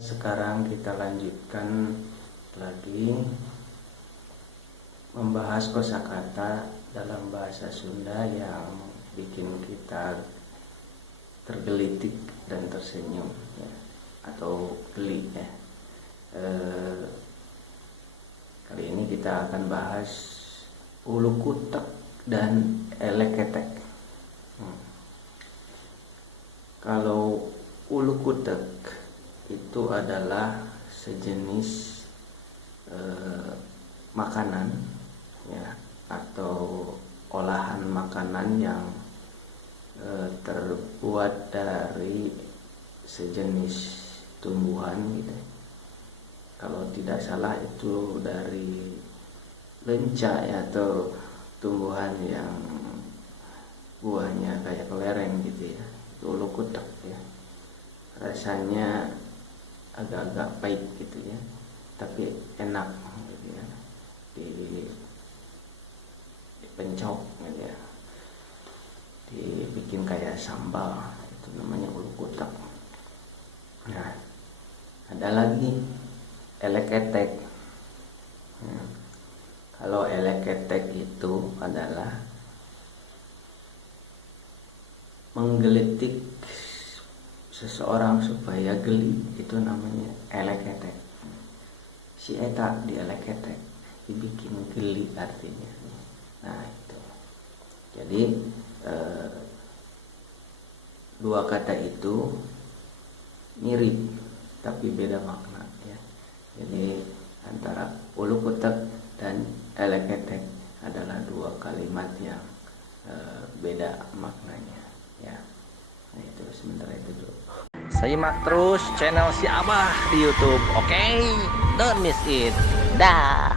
Sekarang kita lanjutkan lagi membahas kosakata dalam bahasa Sunda yang bikin kita tergelitik dan tersenyum ya, atau geli ya. Kali ini kita akan bahas ulu kutek dan eleketek. Kalau ulu kutek itu adalah sejenis makanan ya, atau olahan makanan yang terbuat dari sejenis tumbuhan gitu. Kalau tidak salah itu dari lenca ya, atau tumbuhan yang buahnya kayak kelereng gitu ya. Itu ulu kutek ya. Rasanya agak-agak pahit gitu ya, tapi enak gitu ya, dipencok gitu ya, dibikin kayak sambal, itu namanya ulu kutek. Nah, ada lagi eleketek. Nah, kalau eleketek itu adalah menggelitik seseorang supaya geli, itu namanya eleketek. Si eta di eleketek dibikin geli artinya. Nah itu. Jadi dua kata itu mirip tapi beda makna ya. Jadi antara ulu kutek dan eleketek adalah dua kalimat yang beda maknanya ya. Nah itu sementara itu dulu. Simak terus channel si Abah di YouTube. Oke, don't miss it. Dah.